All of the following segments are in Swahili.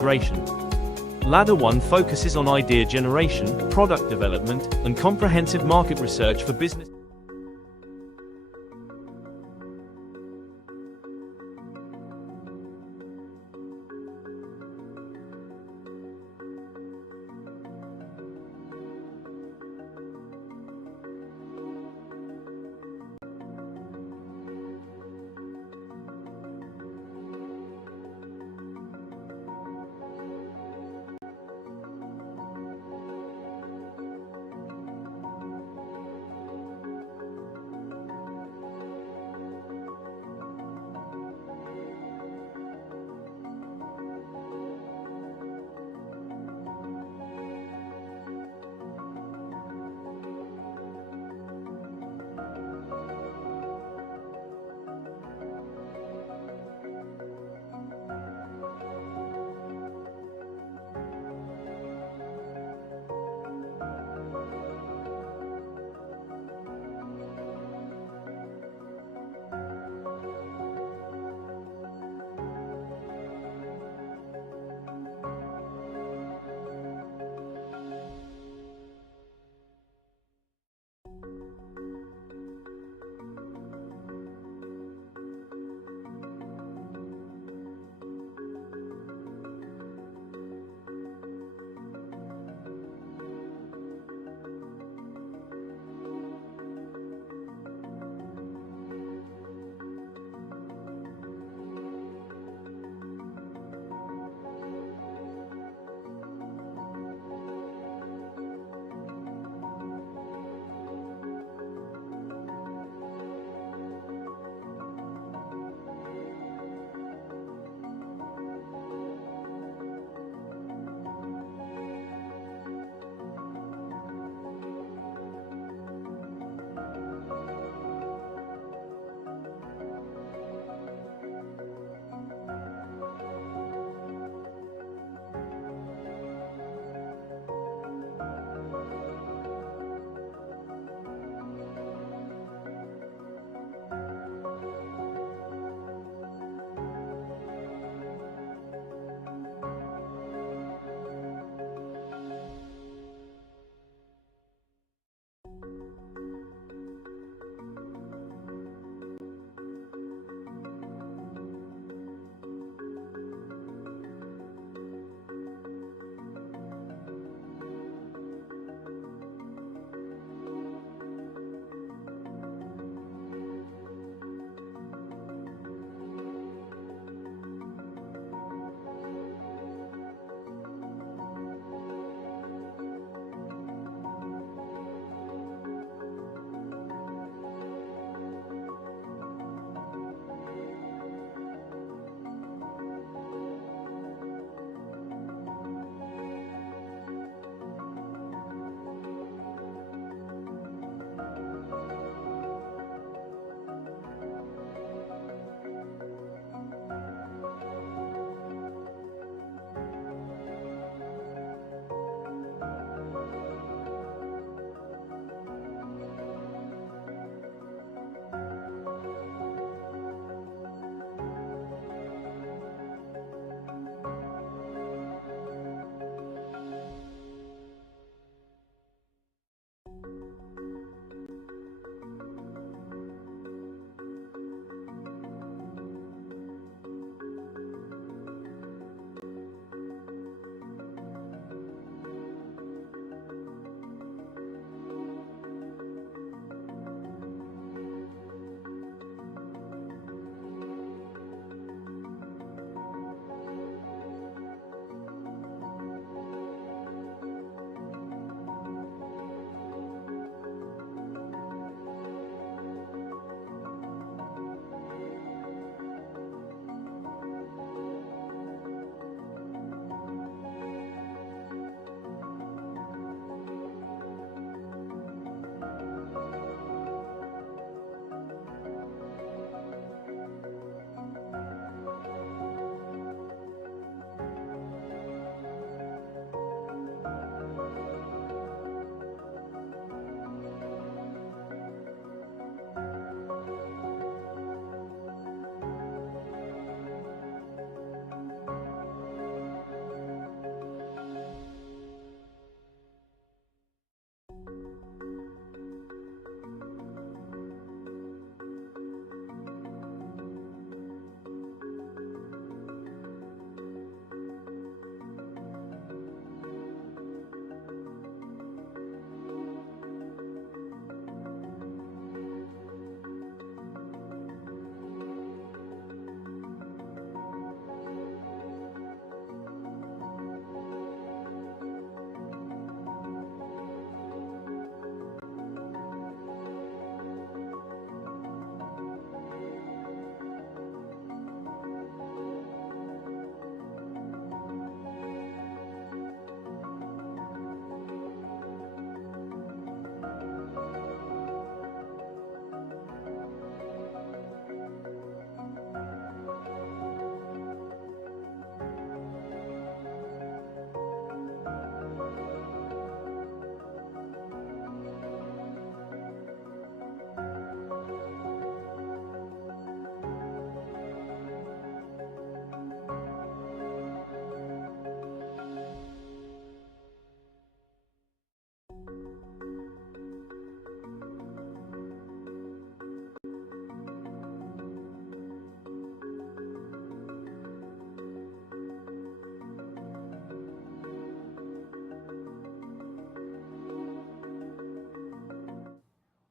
integration. Ladder 1 focuses on idea generation, product development, and comprehensive market research for business.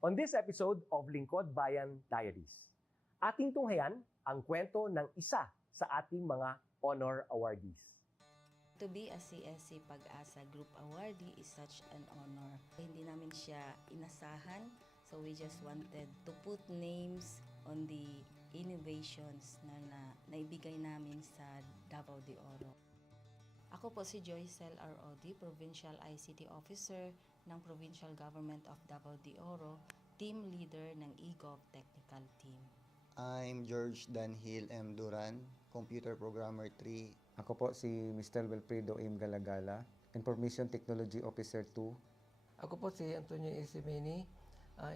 On this episode of Lingkod Bayan Diaries, ating tunghayan ang kwento ng isa sa ating mga honor awardees. To be a CSC Pag-asa Group Awardee is such an honor. Hindi namin siya inasahan, so we just wanted to put names on the innovations na naibigay namin sa Davao de Oro. Ako po si Joycel R.O.D., Provincial ICT Officer ng Provincial Government of Davao de Oro, Team Leader ng eGov Technical Team. I'm George Danhil M. Duran, Computer Programmer 3. Ako po si Mr. Wilfredo M. Galagala, Information Technology Officer 2. Ako po si Antonio Isimeni,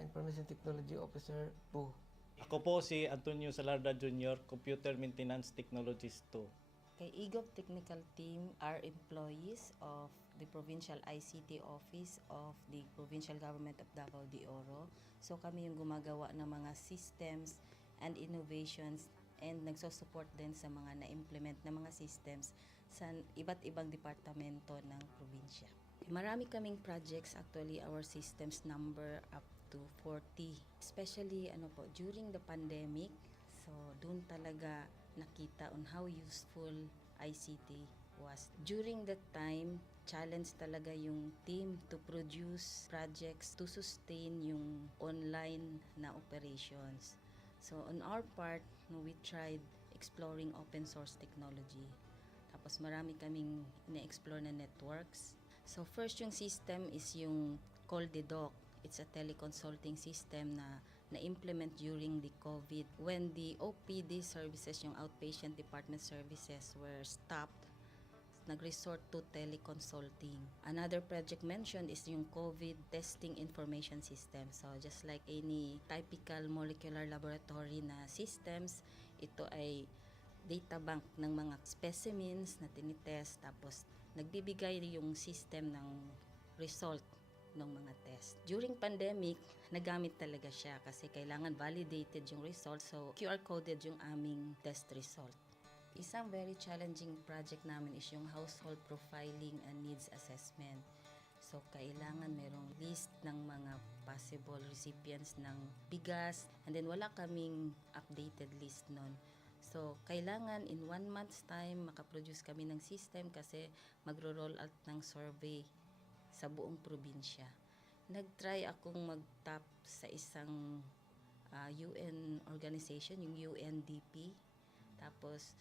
Information Technology Officer 2. Ako po si Antonio Salarda Jr., Computer Maintenance Technologist 2. Kay eGov Technical Team are employees of the Provincial ICT Office of the Provincial Government of Davao de Oro. So kami yung gumagawa ng mga systems and innovations and nagsusupport din sa mga na-implement na mga systems sa iba't ibang departamento ng probinsya. Marami kaming projects, actually our systems number up to 40. Especially during the pandemic, so doon talaga nakita on how useful ICT was. During that time, challenge talaga yung team to produce projects to sustain yung online na operations. So on our part, we tried exploring open source technology. Tapos marami kaming ina-explore na networks. So first yung system is yung Call the Doc. It's a teleconsulting system na na-implement during the COVID. When the OPD services, yung outpatient department services, were stopped, nag-resort to teleconsulting. Another project mentioned is yung COVID testing information system. So just like any typical molecular laboratory na systems, ito ay data bank ng mga specimens na tinitest, tapos nagbibigay yung system ng result ng mga test. During pandemic, nagamit talaga siya kasi kailangan validated yung result, so QR coded yung aming test result. Isang very challenging project namin is yung household profiling and needs assessment. So kailangan merong list ng mga possible recipients ng bigas, and then wala kaming updated list nun. So kailangan in 1 month's time makaproduce kami ng system kasi magro-roll out ng survey sa buong probinsya. Nag-try akong mag-tap sa isang UN organization, yung UNDP. Tapos,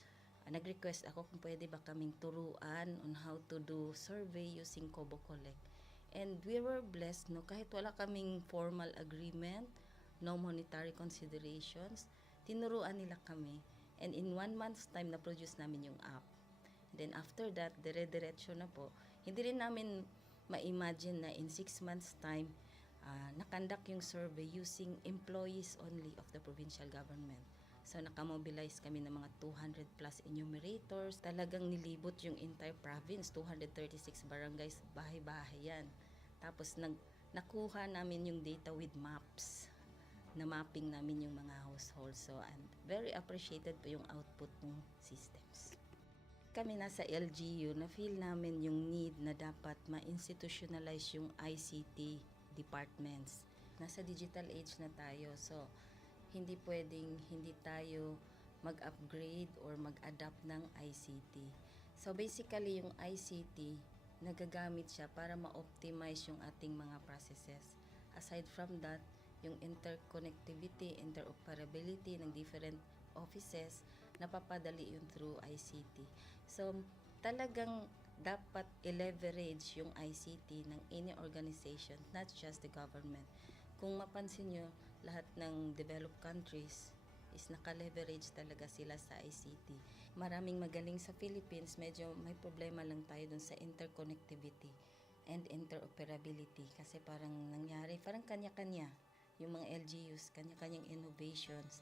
nag-request ako kung pwede ba kaming turuan on how to do survey using Kobo Collect. And we were blessed, kahit wala kaming formal agreement, no monetary considerations, tinuruan nila kami. And in 1 month's time, na-produce namin yung app. And then after that, dire-diretso na po. Hindi rin namin ma-imagine na in 6 months' time, nakandak yung survey using employees only of the provincial government. So nakamobilize kami ng mga 200 plus enumerators. Talagang nilibot yung entire province, 236 barangays, bahay-bahay yan. Tapos nakuha namin yung data with maps. Na mapping namin yung mga households. So and very appreciated po yung output ng systems. Kami nasa LGU, na-feel namin yung need na dapat ma-institutionalize yung ICT departments. Nasa digital age na tayo, so hindi pwedeng hindi tayo mag-upgrade or mag-adapt ng ICT. So basically, yung ICT, nagagamit siya para ma-optimize yung ating mga processes. Aside from that, yung interconnectivity, interoperability ng different offices, napapadali yun through ICT. So, talagang dapat i-leverage yung ICT ng any organization, not just the government. Kung mapansin nyo, lahat ng developed countries is naka-leverage talaga sila sa ICT. Maraming magaling sa Philippines, medyo may problema lang tayo dun sa interconnectivity and interoperability kasi parang nangyari, parang kanya-kanya yung mga LGUs, kanya-kanyang innovations.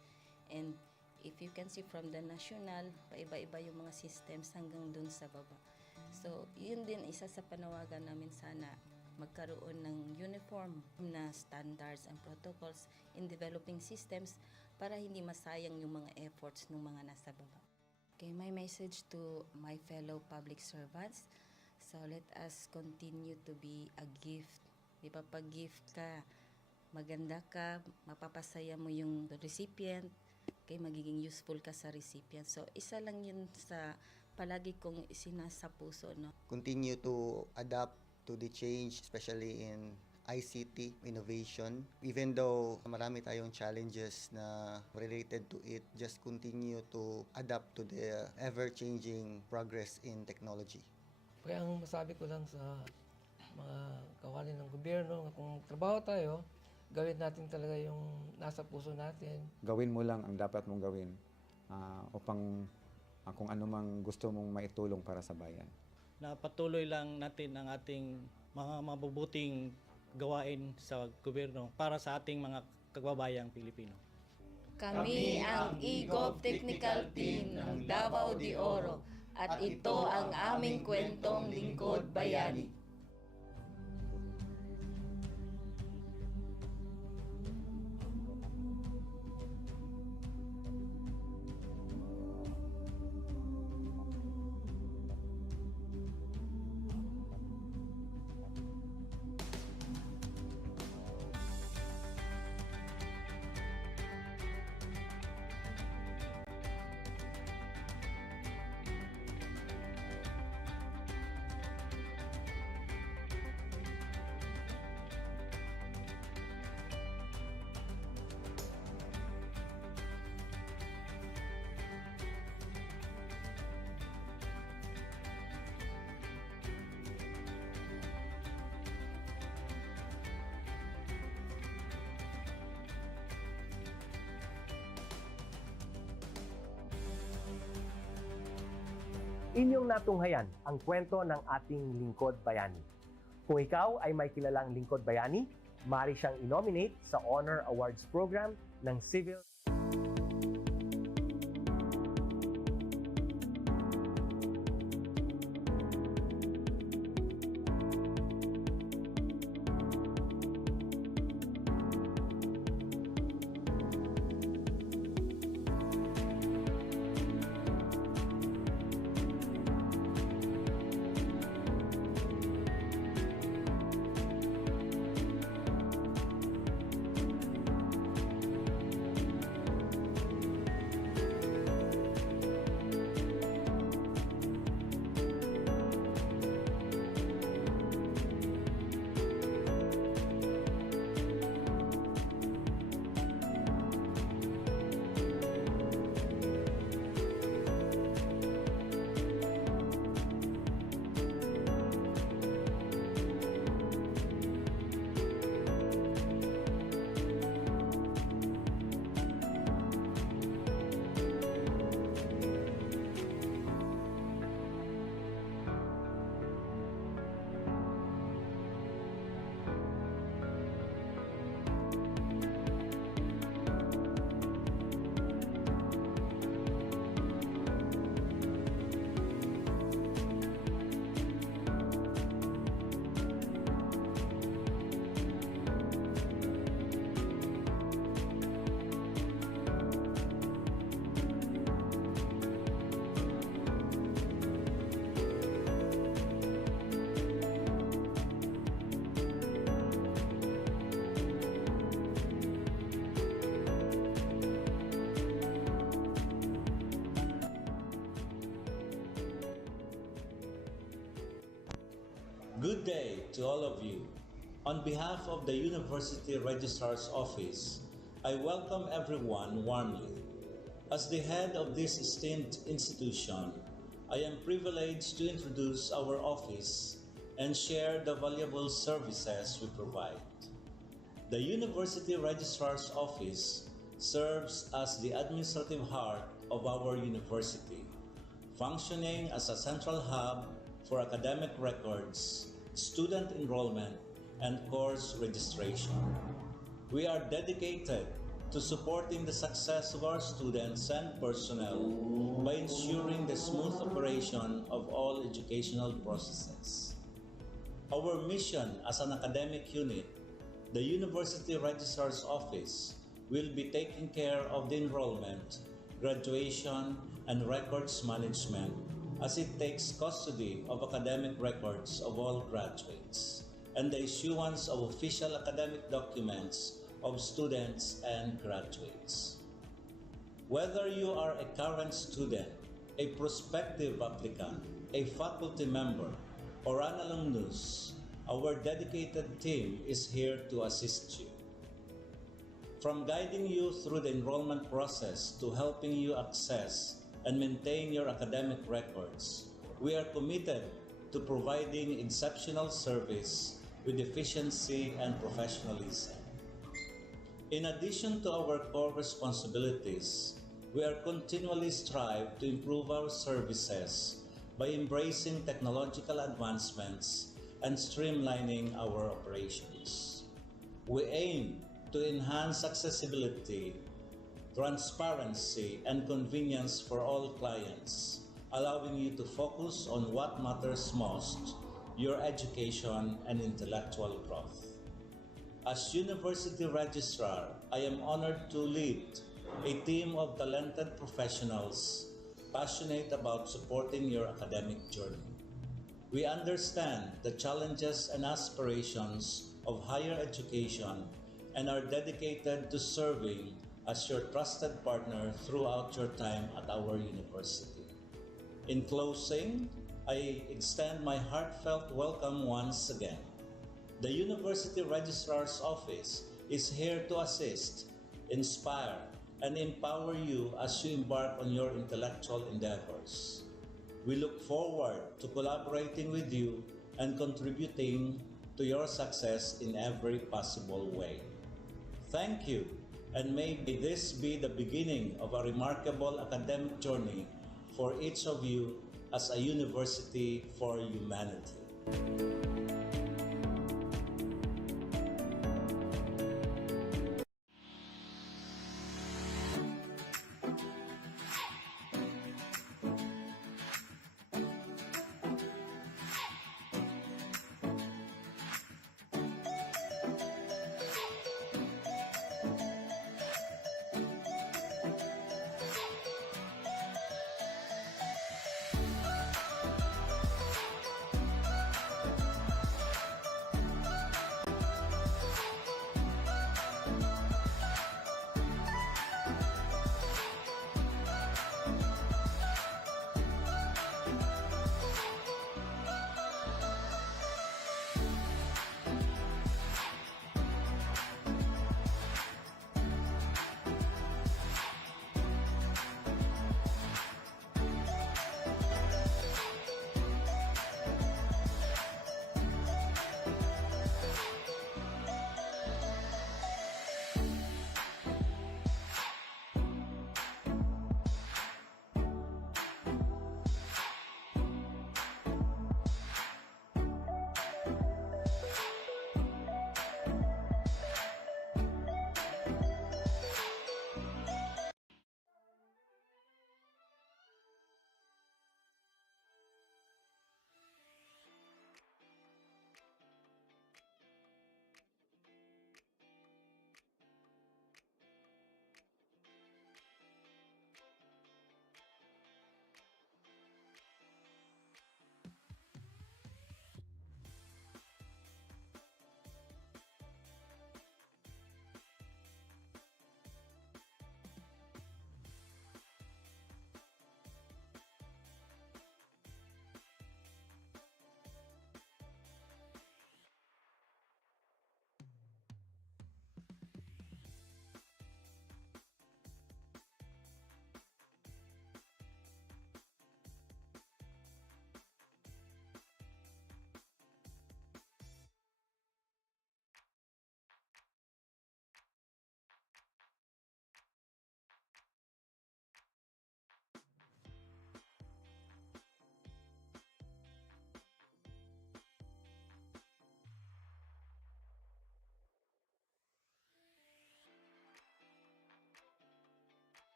And if you can see from the national, paiba-iba yung mga systems hanggang dun sa baba. So, yun din isa sa panawagan namin, sana magkaroon ng uniform na standards and protocols in developing systems para hindi masayang yung mga efforts ng mga nasa baba. Okay, my message to my fellow public servants, so let us continue to be a gift. Di ba, pag gift ka, maganda ka, mapapasaya mo yung recipient, kay magiging useful ka sa recipient. So, isa lang yun sa palagi kong isinasa puso, no? Continue to adapt to the change, especially in ICT innovation. Even though marami tayong challenges na related to it, just continue to adapt to the ever-changing progress in technology. Kaya ang masabi ko lang sa mga kawani ng gobyerno, kung trabaho tayo, gawin natin talaga yung nasa puso natin. Gawin mo lang ang dapat mong gawin upang kung ano mang gusto mong maitulong para sa bayan. Na patuloy lang natin ang ating mga mabubuting gawain sa gobyerno para sa ating mga kababayang Pilipino. Kami ang EGOV Technical Team ng Davao de Oro at ito ang aming kwentong lingkod bayani. Inyong natunghayan ang kwento ng ating lingkod bayani. Kung ikaw ay may kilalang lingkod bayani, maaari siyang i-nominate sa Honor Awards Program ng Civil Good day to all of you. On behalf of the University Registrar's Office, I welcome everyone warmly. As the head of this esteemed institution, I am privileged to introduce our office and share the valuable services we provide. The University Registrar's Office serves as the administrative heart of our university, functioning as a central hub for academic records, student enrollment, and course registration. We are dedicated to supporting the success of our students and personnel by ensuring the smooth operation of all educational processes. Our mission as an academic unit, the University Registrar's Office, will be taking care of the enrollment, graduation, and records management as it takes custody of academic records of all graduates and the issuance of official academic documents of students and graduates. Whether you are a current student, a prospective applicant, a faculty member, or an alumnus, our dedicated team is here to assist you. From guiding you through the enrollment process to helping you access and maintain your academic records, we are committed to providing exceptional service with efficiency and professionalism. In addition to our core responsibilities, we are continually strive to improve our services by embracing technological advancements and streamlining our operations. We aim to enhance accessibility, transparency, and convenience for all clients, allowing you to focus on what matters most, your education and intellectual growth. As University Registrar, I am honored to lead a team of talented professionals passionate about supporting your academic journey. We understand the challenges and aspirations of higher education and are dedicated to serving as your trusted partner throughout your time at our university. In closing, I extend my heartfelt welcome once again. The University Registrar's Office is here to assist, inspire, and empower you as you embark on your intellectual endeavors. We look forward to collaborating with you and contributing to your success in every possible way. Thank you, and may this be the beginning of a remarkable academic journey for each of you as a university for humanity.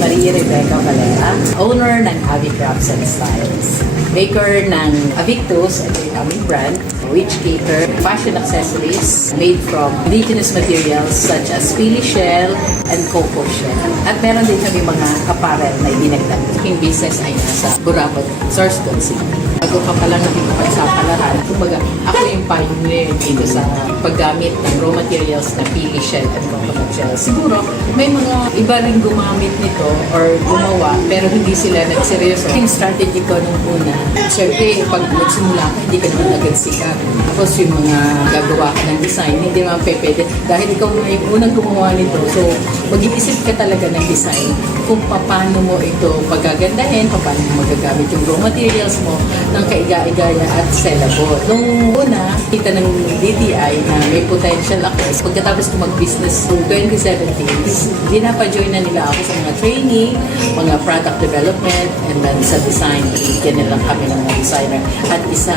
Maria Rebecca Valera, owner ng Avi Crafts and Styles. Maker ng Avictus, ito yung aming brand, which cater fashion accessories made from indigenous materials such as pili shell and cocoa shell. At meron din kami mga apparel na idinagdag. Aking business ay nasa Burabot, Sourcedon City. Bago pa pala natin pagsapalaran, kumbaga ako yung pioneer dito sa paggamit ng raw materials na pili shell and coconut shell. Siguro may mga iba rin gumamit nito or gumawa pero hindi sila nagseryoso. Yung strategy ko nung una, syempre pag magsimula ka, hindi ka naman agad sikat. Tapos yung mga gagawa ka ng design, hindi naman pwede. Dahil ikaw na yung unang gumawa nito, so mag-iisip ka talaga ng design kung paano mo ito pagagandahin, paano mo magagamit yung raw materials mo ng kaiga-igaya at sellable. Nung una, kita ng DTI na may potential ako. Pagkatapos ko mag-business noong 2017, dinapa-join na nila ako sa mga training, mga product development, and then sa design. Bigyan nila kami ng mga designer. At isa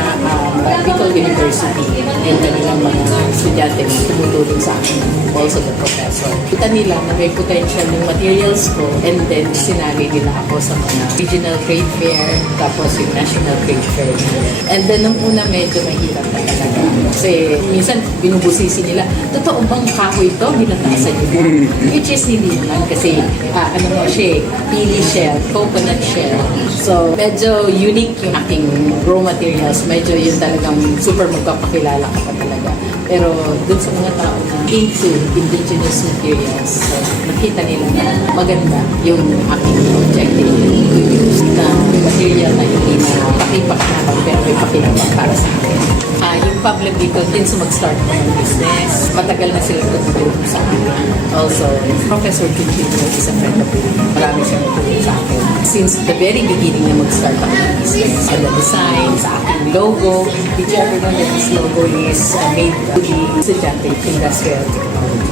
Bicol University, yung kanilang mga estudyante na tumutulong sa akin, also the professor. Kita nila na may potential yung materials ko, and then sinali nila ako sa mga regional trade fair, tapos yung national trade fair. And then nung una medyo mahirap na talaga. Kasi minsan binubusisi nila, totoo bang kahoy ito? Binatasan nila. Which is hindi naman kasi ano mo siya, pili shell, coconut shell. So medyo unique yung aking raw materials. Medyo yun talagang super magpapakilala ka pa talaga. Pero dun sa mga tao na into indigenous materials, so, nakita nila na maganda yung aking objective na material na hindi na pakipakinabang pero may pakinabang para sa akin. Yung public Bicol din so mag-start ko ng business. Matagal na sila tutulong sa akin. Also, Professor Chichino is a friend of mine. Marami siyang tutulong sa akin. Since the very beginning na mag-start ako ng business. Sa design, sa aking logo, did you ever know that this logo is made to the estudyante industrial technology?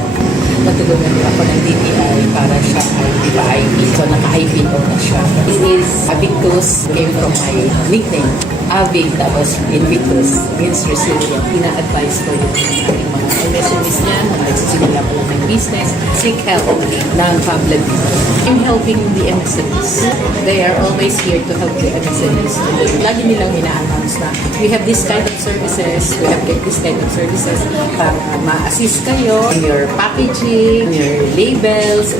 Natulungan ako ng DTI para siya ay ipa-IP. So, naka-IPO na siya. This is Avictus, came from my nickname. Avic, tapos Invictus, means resilient. Ina-advise ko yung mga MSMEs niyan, na nagsisimula pa lang ng business, seek help ng public. I'm helping the MSMEs. They are always here to help the MSMEs. Lagi nilang ina-announce na we have this kind of services, we have this kind of services para ma-assist kayo in your packaging, your labels,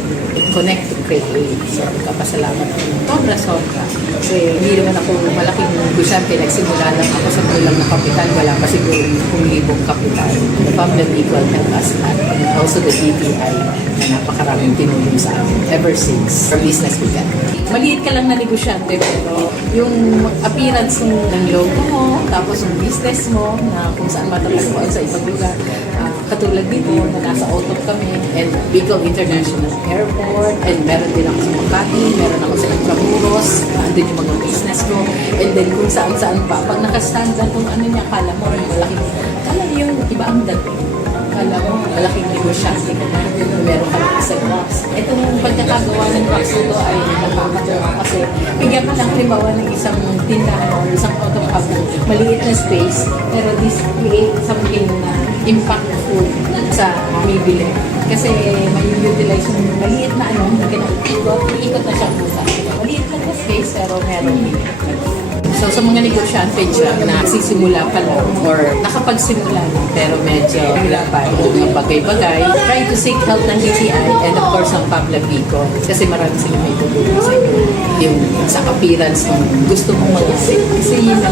connect to create. So, kapasalamat ko. Sobra-sobra. Kasi hindi naman ako malaking negosyante. Nagsimula lang ako sa kulang na kapital. Wala pa siguro 10,000 kapital. The public equal help us at also the DTI na napakaraming tinulong sa amin ever since our business began. Maliit ka lang na negosyante pero yung appearance ng logo mo, tapos yung business mo na kung saan matatagpuan sa ibang lugar. Katulad dito na nasa auto kami and Bicol International Airport and meron din ako sa Makati, meron ako sa Intramuros, andun yung mga business ko and then kung saan-saan pa. Pag nakastandan kung ano niya, kala mo malaking, kala yung iba ang dating. Kala mo malaking negosyante ka na, meron ka ng isang box. Itong pagkakagawa ng box ito ay nakakatawa kasi bigyan ka lang halimbawa ng isang tindahan o isang auto cabinet, maliit na space, pero this create something na impactful sa bibili. Kasi may utilize yung maliit na ano, hindi ka na ikot na siyang pusa. Maliit lang na space, pero meron impact. So sa mga negosyante dyan na sisimula pa lang or nakapagsimula lang pero medyo wala pa yung mga bagay-bagay, try to seek help ng DTI and of course ang Pabla Bicol kasi marami sila may tutulong sa inyo. Yung sa appearance ng gusto mong mag-isip. Kasi yun lang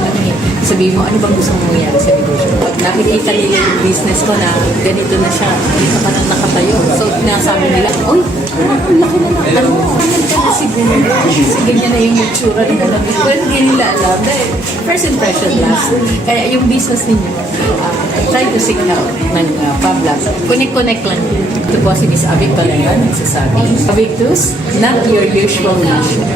sabihin mo, ano bang gusto mong mangyari sa negosyo? Pag nakikita nila yung business ko na ganito na siya, dito ka na nakatayo. So nasabi nila, oy, ang laki na lang. Ano ka na siguro? Kasi ganyan na yung itsura nila. Well, hindi nila alam. First impression last. Kaya yung business ninyo, try to seek help ng Pabla. Connect lang yun. Ito po si Miss Avic Valera, nagsasabi. Avictus, not your usual nation.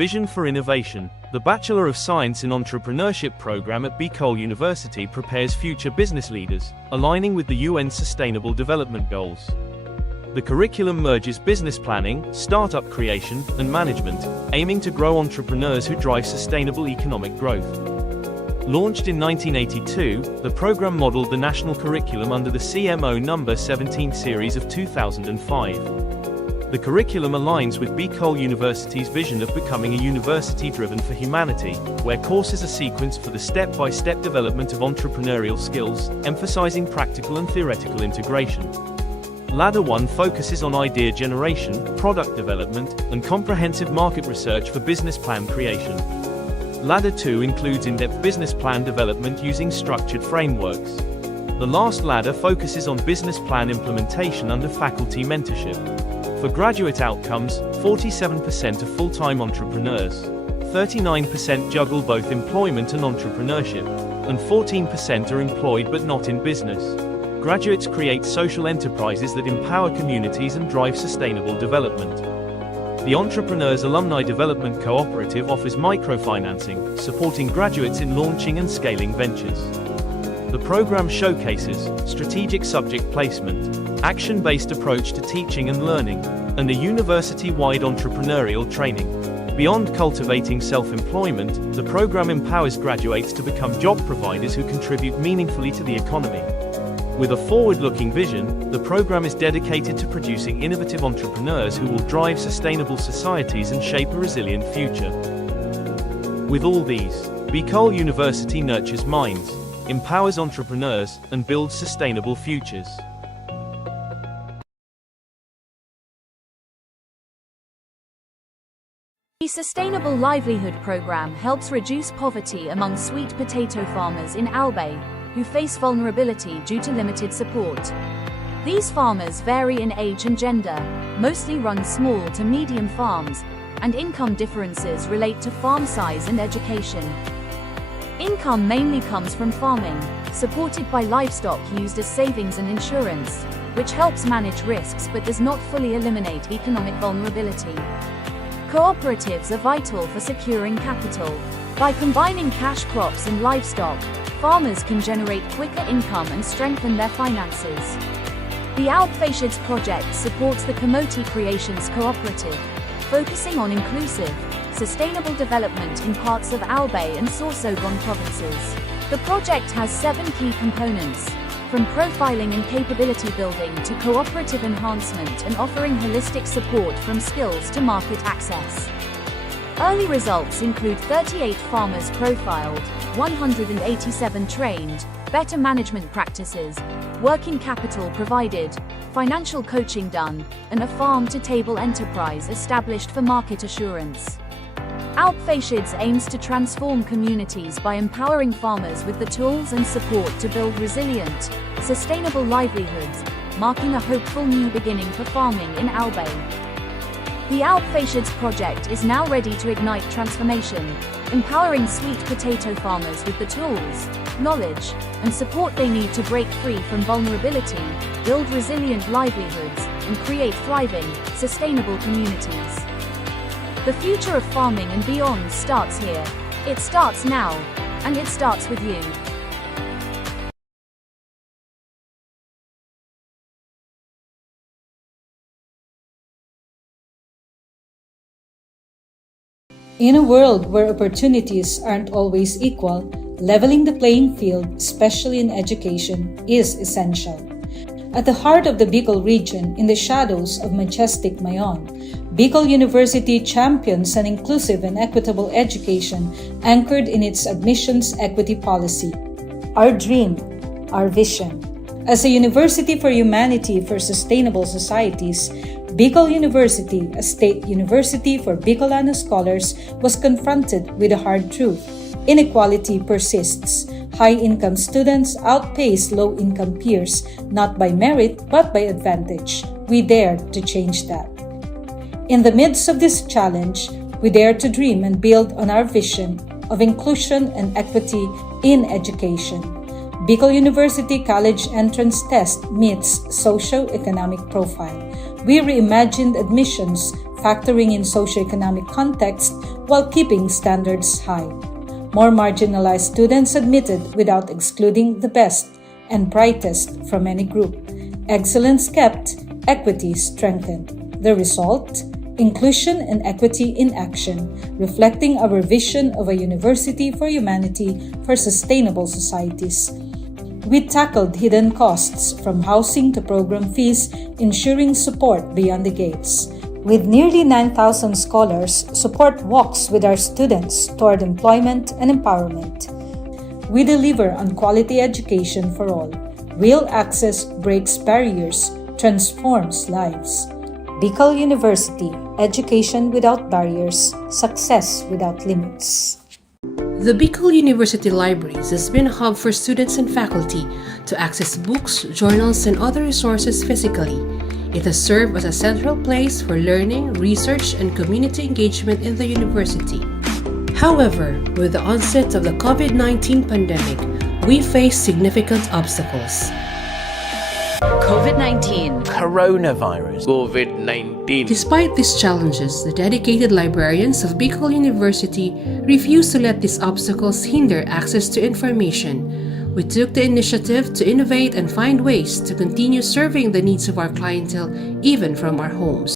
Vision for Innovation. The Bachelor of Science in Entrepreneurship program at Bicol University prepares future business leaders, aligning with the UN Sustainable Development Goals. The curriculum merges business planning, startup creation, and management, aiming to grow entrepreneurs who drive sustainable economic growth. Launched in 1982, the program modeled the national curriculum under the CMO No. 17 series of 2005. The curriculum aligns with Bicol University's vision of becoming a university driven for humanity, where courses are sequenced for the step-by-step development of entrepreneurial skills, emphasizing practical and theoretical integration. Ladder 1 focuses on idea generation, product development, and comprehensive market research for business plan creation. Ladder 2 includes in-depth business plan development using structured frameworks. The last ladder focuses on business plan implementation under faculty mentorship. For graduate outcomes, 47% are full-time entrepreneurs, 39% juggle both employment and entrepreneurship, and 14% are employed but not in business. Graduates create social enterprises that empower communities and drive sustainable development. The Entrepreneurs Alumni Development Cooperative offers microfinancing, supporting graduates in launching and scaling ventures. The program showcases strategic subject placement, action-based approach to teaching and learning, and a university-wide entrepreneurial training. Beyond cultivating self-employment, the program empowers graduates to become job providers who contribute meaningfully to the economy. With a forward-looking vision, the program is dedicated to producing innovative entrepreneurs who will drive sustainable societies and shape a resilient future. With all these, Bicol University nurtures minds, empowers entrepreneurs, and builds sustainable futures. The Sustainable Livelihood Program helps reduce poverty among sweet potato farmers in Albay, who face vulnerability due to limited support. These farmers vary in age and gender, mostly run small to medium farms, and income differences relate to farm size and education. Income mainly comes from farming, supported by livestock used as savings and insurance, which helps manage risks but does not fully eliminate economic vulnerability. Cooperatives are vital for securing capital. By combining cash crops and livestock, farmers can generate quicker income and strengthen their finances. The Alpfacients project supports the Kamote Creations Cooperative, focusing on inclusive, sustainable development in parts of Albay and Sorsogon provinces. The project has 7 key components, from profiling and capability building to cooperative enhancement and offering holistic support from skills to market access. Early results include 38 farmers profiled, 187 trained, better management practices, working capital provided, financial coaching done, and a farm-to-table enterprise established for market assurance. Alpfacients aims to transform communities by empowering farmers with the tools and support to build resilient, sustainable livelihoods, marking a hopeful new beginning for farming in Albay. The Alpfacients project is now ready to ignite transformation, empowering sweet potato farmers with the tools, knowledge, and support they need to break free from vulnerability, build resilient livelihoods, and create thriving, sustainable communities. The future of farming and beyond starts here. It starts now, and it starts with you. In a world where opportunities aren't always equal, leveling the playing field, especially in education, is essential. At the heart of the Bicol region, in the shadows of majestic Mayon, Bicol University champions an inclusive and equitable education anchored in its admissions equity policy. Our dream, our vision. As a university for humanity for sustainable societies, Bicol University, a state university for Bicolano scholars, was confronted with a hard truth. Inequality persists. High-income students outpace low-income peers, not by merit, but by advantage. We dare to change that. In the midst of this challenge, we dare to dream and build on our vision of inclusion and equity in education. Bicol University College Entrance Test meets socio-economic profile. We reimagined admissions factoring in socioeconomic context while keeping standards high. More marginalized students admitted without excluding the best and brightest from any group. Excellence kept, equity strengthened. The result? Inclusion and equity in action, reflecting our vision of a university for humanity for sustainable societies. We tackled hidden costs from housing to program fees, ensuring support beyond the gates. With nearly 9,000 scholars, support walks with our students toward employment and empowerment. We deliver on quality education for all. Real access breaks barriers, transforms lives. Bicol University, education without barriers, success without limits. The Bicol University Libraries has been a hub for students and faculty to access books, journals, and other resources physically. It has served as a central place for learning, research, and community engagement in the university. However, with the onset of the COVID-19 pandemic, we face significant obstacles. COVID-19, coronavirus, COVID-19. Despite these challenges, the dedicated librarians of Bicol University refuse to let these obstacles hinder access to information. We took the initiative to innovate and find ways to continue serving the needs of our clientele even from our homes.